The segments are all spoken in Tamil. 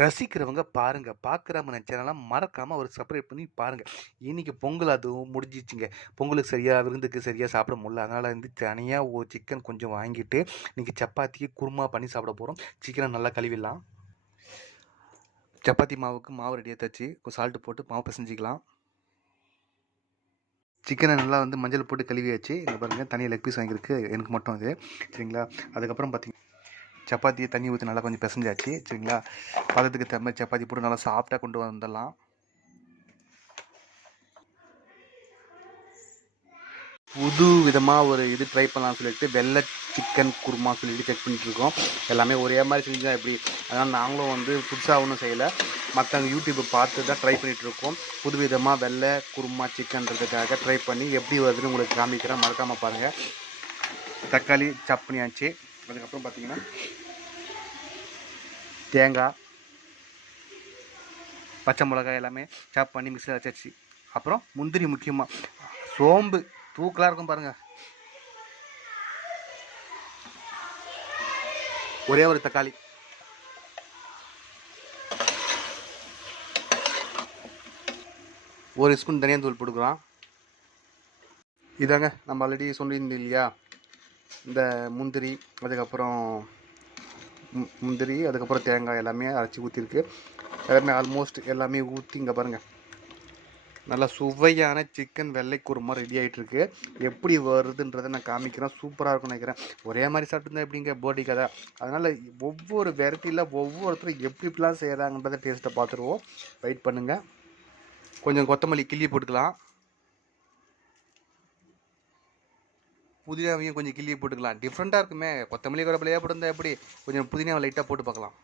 ரசிக்கிறவங்க பாருங்க. பார்க்குறவங்க சேனல மறக்காம ஒரு சப்ஸ்கிரைப் பண்ணி பாருங்க. இன்னைக்கு பொங்கல் அதுவும் முடிஞ்சிச்சுங்க. பொங்கலுக்கு சரியா விருந்துக்கு சரியா சாப்பிட முடியல. அதனால வந்து தனியா ஒரு சிக்கன் கொஞ்சம் வாங்கிட்டு, இன்னைக்கு சப்பாத்திக்கு குருமா பண்ணி சாப்பிட போறோம். சிக்கன நல்லா கழுவிடலாம். சப்பாத்தி மாவுக்கு மாவு ரெடியா தச்சு, சால்ட் போட்டு மாவு பெசஞ்சிக்கலாம். சிக்கனை நல்லா வந்து மஞ்சள் போட்டு கழுவியாச்சு. இங்க பாருங்க தனியா லெக் பீஸ் வாங்கியிருக்கு. எனக்கு மட்டும் இது. சரிங்களா? அதுக்கப்புறம் பார்த்தீங்கன்னா சப்பாத்தியை தண்ணி ஊற்றி நல்லா கொஞ்சம் பிசைஞ்சாச்சு. சரிங்களா? பதத்துக்கு தகுந்த மாதிரி சப்பாத்தி போட்டு நல்லா சாஃப்டாக கொண்டு வந்துடலாம். புது விதமாக ஒரு இது ட்ரை பண்ணலாம்னு சொல்லிட்டு வெள்ளை சிக்கன் குருமா சொல்லிட்டு செக் பண்ணிட்டுருக்கோம். எல்லாமே ஒரே மாதிரி செஞ்சால் எப்படி, அதனால் நாங்களும் வந்து புதுசாக ஒன்றும் செய்யலை. மற்றவங்க யூடியூப்பை பார்த்து தான் ட்ரை பண்ணிகிட்ருக்கோம். புது விதமாக வெள்ளை குருமா சிக்கன்றதுக்காக ட்ரை பண்ணி எப்படி வருதுன்னு உங்களுக்கு காமிக்கிறேன். மறக்காமல் பாருங்கள். தக்காளி சாப் பண்ணியாச்சு. அதுக்கப்புறம் பார்த்திங்கன்னா தேங்காய், பச்சை மிளகாய் எல்லாமே சாப் பண்ணி மிக்ஸியில் வச்சாச்சு. அப்புறம் முந்திரி, முக்கியமாக சோம்பு தூக்கலாக இருக்கும் பாருங்கள். ஒரே ஒரு தக்காளி, ஒரு ஸ்பூன் தனியாத்தூள் போட்டுக்கலாம். இதாங்க நம்ம ஆல்ரெடி சொல்லியிருந்தோம் இல்லையா, இந்த முந்திரி, அதுக்கப்புறம் அதுக்கப்புறம் தேங்காய் எல்லாமே அரைச்சி ஊற்றிருக்கு. எல்லாமே ஆல்மோஸ்ட் எல்லாமே ஊற்றி இங்கே பாருங்கள் நல்லா சுவையான சிக்கன் வெள்ளை குருமா ரெடி ஆகிட்டுருக்கு. எப்படி வருதுன்றதை நான் காமிக்கிறேன். சூப்பராக இருக்கும்னு நினைக்கிறேன். ஒரே மாதிரி சாப்பிட்டுருந்தா எப்படிங்க போட்டி கதை. அதனால் ஒவ்வொரு வெரைட்டியில் ஒவ்வொருத்தரும் எப்படி இப்படிலாம் செய்கிறாங்கன்றதை டேஸ்ட்டை பார்த்துருவோம். வெயிட் பண்ணுங்கள். கொஞ்சம் கொத்தமல்லி கிள்ளி போட்டுக்கலாம். புதினாவையும் கொஞ்சம் கிள்ளி போட்டுக்கலாம். டிஃப்ரெண்ட்டாக இருக்குமே, கொத்தமல்லி கருவேப்பிலையாக போட்டிருந்தா எப்படி, கொஞ்சம் புதினாவை லைட்டாக போட்டு பார்க்கலாம்.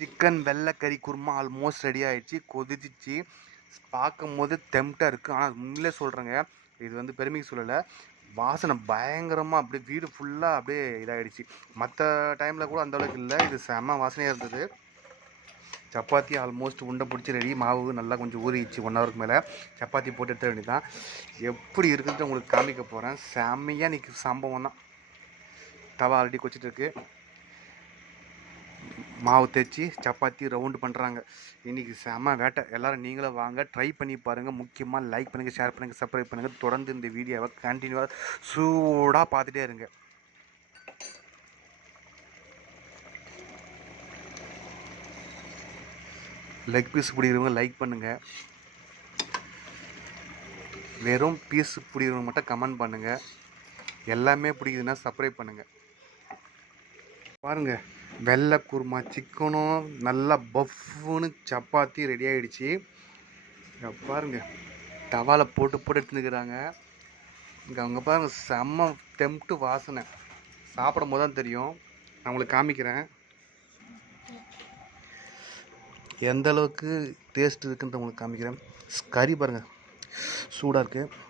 சிக்கன் வெள்ளைக்கறி குருமா ஆல்மோஸ்ட் ரெடி ஆகிடுச்சு. கொதிச்சிச்சு. பார்க்கும் போது டெம்ப்டாக இருக்குது. ஆனால் உண்மையிலே சொல்கிறேங்க, இது வந்து பெருமைக்கு சொல்லலை, வாசனை பயங்கரமாக அப்படியே வீடு ஃபுல்லாக அப்படியே இதாகிடுச்சு. மற்ற டைமில் கூட அந்தளவுக்கு இல்லை, இது செம்ம வாசனையாக இருந்தது. சப்பாத்தி ஆல்மோஸ்ட் உண்டை பிடிச்சி ரெடி. மாவு நல்லா கொஞ்சம் ஊறிடுச்சு. 1 ஹவருக்கு மேலே சப்பாத்தி போட்டு எடுத்த வேண்டியதான். எப்படி இருக்குதுன்னு உங்களுக்கு காமிக்க போகிறேன். செம்மையாக இன்றைக்கி சம்பவம் தான். தவா ஆல்ரெடி கொச்சிட்டு இருக்கு. மாவு தேய்ச்சி சப்பாத்தி ரவுண்டு பண்ணுறாங்க. இன்றைக்கி செம்ம வேட்டை. எல்லோரும் நீங்களும் வாங்க, ட்ரை பண்ணி பாருங்கள். முக்கியமாக லைக் பண்ணுங்கள், ஷேர் பண்ணுங்கள், சப்ஸ்கிரைப் பண்ணுங்கள். தொடர்ந்து இந்த வீடியோவை கண்டினியூவாக சூடாக பார்த்துட்டே இருங்க. லெக் பீஸ் பிடிக்கிறவங்க லைக் பண்ணுங்கள். வெறும் பீஸ் பிடிக்கிறவங்க மட்டும் கமெண்ட் பண்ணுங்கள். எல்லாமே பிடிக்குதுன்னா சப்ஸ்கிரைப் பண்ணுங்கள். பாருங்கள், வெள்ளை குருமா சிக்கனும் நல்லா பஃப்னு சப்பாத்தி ரெடி ஆகிடுச்சு. பாருங்கள், தவாவில் போட்டு போட்டு எடுத்துக்கிறாங்க. இங்கே அவங்க பாருங்கள், செம்ம டெம்ப்ட்டு வாசனை. சாப்பிடும் போது தான் தெரியும். நான் உங்களுக்கு காமிக்கிறேன் எந்த அளவுக்கு டேஸ்ட் இருக்குன்ற உங்களுக்கு காமிக்கிறேன். கறி பாருங்கள், சூடாக இருக்குது.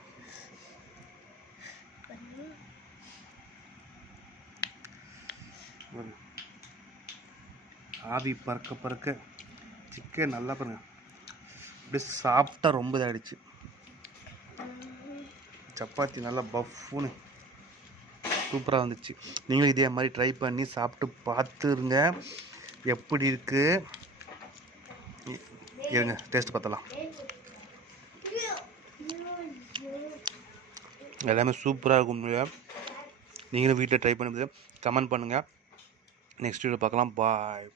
ஆவி பறக்க பறக்க சிக்கன் நல்லா பாருங்க, அப்படியே சாப்பிட்டா ரொம்ப இதாகிடுச்சு. சப்பாத்தி நல்லா பஃப்னு சூப்பராக வந்துச்சு. நீங்களும் இதே மாதிரி ட்ரை பண்ணி சாப்பிட்டு பார்த்துருங்க எப்படி இருக்குது. இருங்க டேஸ்ட் பார்த்தலாம். எல்லாமே சூப்பராக இருக்கும். நீங்களும் வீட்டில் ட்ரை பண்ணுறது கமெண்ட் பண்ணுங்கள். நெக்ஸ்ட் வீடியோ பார்க்கலாம். பாய்.